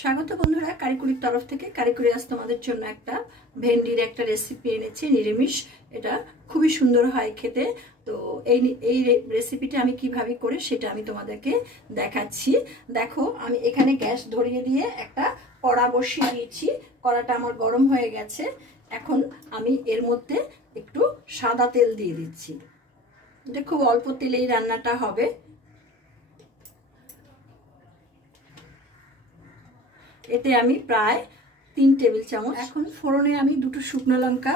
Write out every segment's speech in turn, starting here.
স্বাগত বন্ধুরা, কারিকুরির তরফ থেকে। কারিকুরি আজ তোমাদের জন্য একটা ভেন্ডির একটা রেসিপি এনেছি, নিরামিষ। এটা খুবই সুন্দর হয় খেতে। তো এই রেসিপিটা আমি কিভাবে করি সেটা আমি তোমাদেরকে দেখাচ্ছি। দেখো, আমি এখানে গ্যাস ধরিয়ে দিয়ে একটা কড়া বসিয়ে দিয়েছি। কড়াটা আমার গরম হয়ে গেছে। এখন আমি এর মধ্যে একটু সাদা তেল দিয়ে দিচ্ছি। এটা খুব অল্প তেলেই রান্নাটা হবে। এতে আমি প্রায় 3 টেবিল চামচ। এখন ফোড়নে আমি 2টো শুকনো লঙ্কা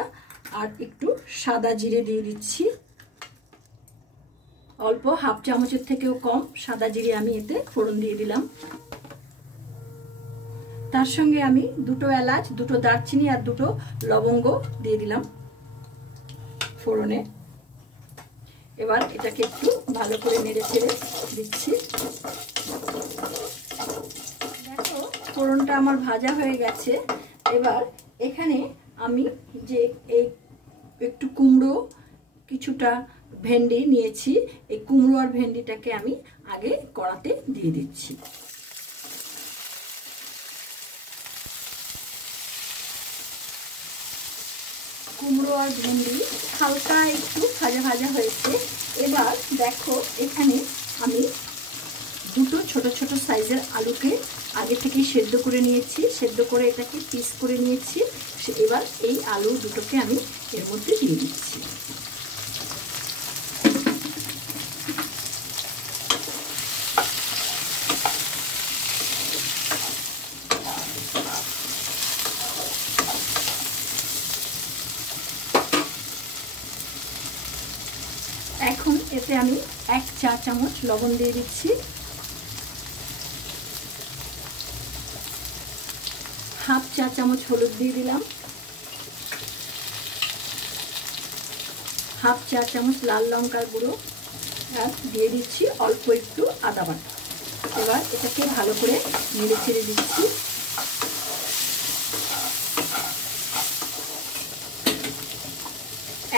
আর একটু সাদা জিরে দিয়ে দিচ্ছি। অল্প হাফ চামচের থেকেও কম সাদা জিরে আমি এতে ফোড়ন দিয়ে দিলাম। তার সঙ্গে আমি 2টো এলাচ, 2টো দারচিনি আর 2টো লবঙ্গ দিয়ে দিলাম ফোড়নে। এবার এটাকে একটু ভালো করে নেড়ে ছেড়ে দিচ্ছি। দেখো, ফোড়নটা আমার ভাজা হয়ে গেছে। এবার এখানে আমি যে এই একটু কুমড়ো, কিছুটা ভেন্ডি নিয়েছি, এই কুমড়ো আর ভেন্ডিটাকে আমি আগে কড়াতে দিয়ে দিচ্ছি। কুমড়ো আর ভেন্ডি হালকা একটু ভাজা ভাজা হয়েছে। এবার দেখো, এখানে আমি 2টো ছোট ছোট সাইজের আলুকে আগে থেকেই সেদ্ধ করে নিয়েছি। সেদ্ধ করে এটাকে পিস করে নিয়েছি। এবার এই আলু দুটোকে আমি এর মধ্যে দিয়ে দিচ্ছি। এখন এতে আমি 1 চা চামচ লবণ দিয়ে দিচ্ছি। হাফ চা চামচ হলুদ দিয়ে দিলাম। হাফ চা চামচ লাল লঙ্কার গুঁড়ো আর দিয়ে দিচ্ছি অল্প একটু আদা বাটা। এবার এটাকে ভালো করে নেড়ে ছেড়ে দিচ্ছি।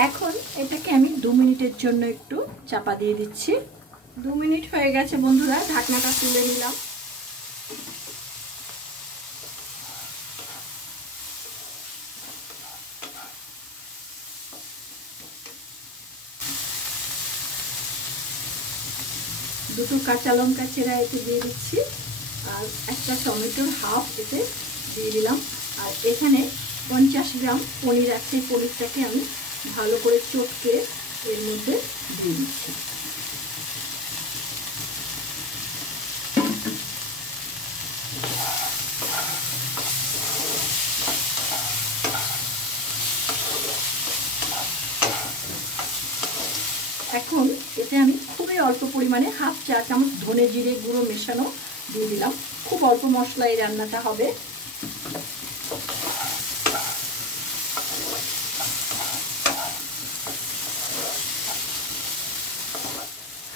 এখন এটাকে আমি 2 মিনিটের জন্য একটু চাপা দিয়ে দিচ্ছি। 2 মিনিট হয়ে গেছে বন্ধুরা, ঢাকনাটা তুলে নিলাম। দুটো কাঁচা লঙ্কা চেরা এতে দিয়ে দিচ্ছি আর একটা টমেটোর হাফ এতে দিয়ে দিলাম। আর এখানে 50 গ্রাম পনির আছে। পনিরটাকে আমি ভালো করে চটকে এর মধ্যে দিয়ে দিচ্ছি। এখন এতে আমি খুবই অল্প পরিমাণে হাফ চা চামচ ধনে জিরে গুঁড়ো মেশানো দিয়ে দিলাম। খুব অল্প মশলা এই রান্নাটা হবে।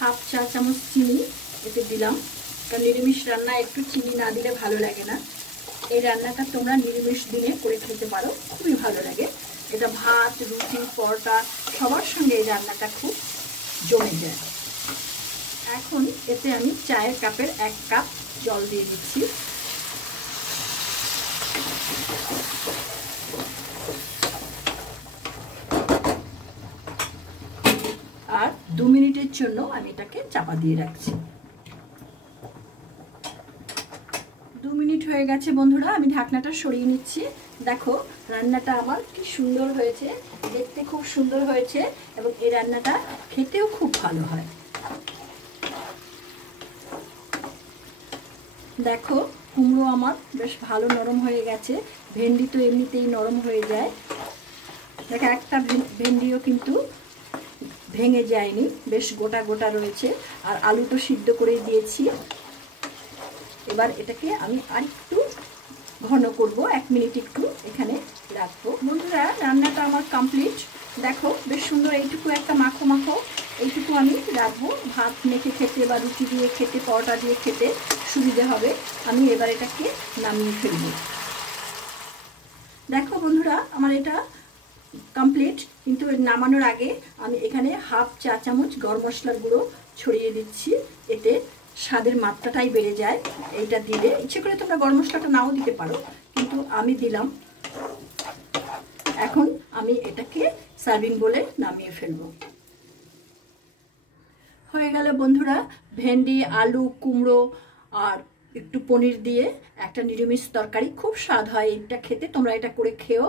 হাফ চা চামচ চিনি এতে দিলাম, কারণ নিরামিষ রান্না একটু চিনি না দিলে ভালো লাগে না। এই রান্নাটা তোমরা নিরামিষ দিনে করে খেতে পারো, খুবই ভালো লাগে। এটা ভাত, রুটি, পরোটা সবার সঙ্গে এই রান্নাটা খুব জমে যায়। এখন এতে আমি চায়ের কাপের 1 কাপ জল দিয়ে দিচ্ছি। আর 2 মিনিটের জন্য আমি এটাকে চাপা দিয়ে রাখছি। 2 মিনিট হয়ে গেছে বন্ধুরা, আমি ঢাকনাটা সরিয়ে নিচ্ছি। দেখো, রান্নাটা আমার কি সুন্দর হয়েছে, দেখতে খুব সুন্দর হয়েছে এবং এই রান্নাটা খেতেও খুব ভালো হয়। দেখো, কুমড়ো আমার বেশ ভালো নরম হয়ে গেছে। ভেন্ডি তো এমনিতেই নরম হয়ে যায়। দেখো, একটা ভেন্ডিও কিন্তু ভেঙে যায়নি, বেশ গোটা গোটা রয়েছে। আর আলু তো সিদ্ধ করে দিয়েছি। এবার এটাকে আমি আরেকটু ঘন করব, 1 মিনিট একটু এখানে রাখবো। বন্ধুরা, রান্নাটা আমার কমপ্লিট। দেখো, বেশ সুন্দর এইটুকু একটা মাখো মাখো এইটুকু আমি রাখবো। ভাত মেখে খেতে বা রুটি দিয়ে খেতে, পরোটা দিয়ে খেতে সুবিধে হবে। আমি এবার এটাকে নামিয়ে ফেলবো। দেখো বন্ধুরা, আমার এটা কমপ্লিট। কিন্তু নামানোর আগে আমি এখানে হাফ চা চামচ গরম মশলার গুঁড়ো ছড়িয়ে দিচ্ছি। এতে স্বাদের মাত্রাটাই বেড়ে যায়। এইটা দিলে ইচ্ছে করে তোমরা গরম মশলাটা নাও দিতে পারো, কিন্তু আমি দিলাম। এখন আমি এটাকে সার্ভিং বলে নামিয়ে ফেলবো। হয়ে গেল বন্ধুরা ভেন্ডি, আলু, কুমড়ো আর একটু পনির দিয়ে একটা নিরামিষ তরকারি। খুব স্বাদ হয় এটা খেতে, তোমরা এটা করে খেও।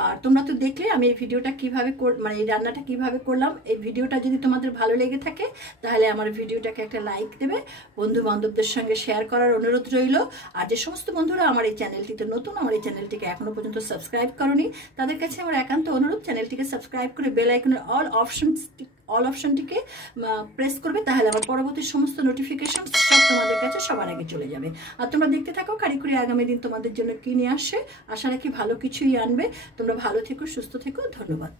আর তোমরা তো দেখলে আমি এই ভিডিওটা কিভাবে মানে এই রান্নাটা কিভাবে করলাম। এই ভিডিওটা যদি তোমাদের ভালো লেগে থাকে তাহলে আমার ভিডিওটাকে একটা লাইক দেবে, বন্ধু বান্ধবদের সঙ্গে শেয়ার করার অনুরোধ রইল। আর যে সমস্ত বন্ধুরা আমার এই চ্যানেলটিতে নতুন, আমার এই চ্যানেলটিকে এখনো পর্যন্ত সাবস্ক্রাইব করনি, তাদের কাছে আমার একান্ত অনুরোধ চ্যানেলটিকে সাবস্ক্রাইব করে বেল আইকনের অল অপশনটিকে প্রেস করবে, তাহলে আমার পরবর্তী সমস্ত নোটিফিকেশন সব তোমাদের কাছে সবার আগে চলে যাবে। আর তোমরা দেখতে থাকো কারিকুরি আগামী দিন তোমাদের জন্য কি নিয়ে আসে। আশা রাখি ভালো কিছুই আনবে। তোমরা ভালো থেকো, সুস্থ থেকো, ধন্যবাদ।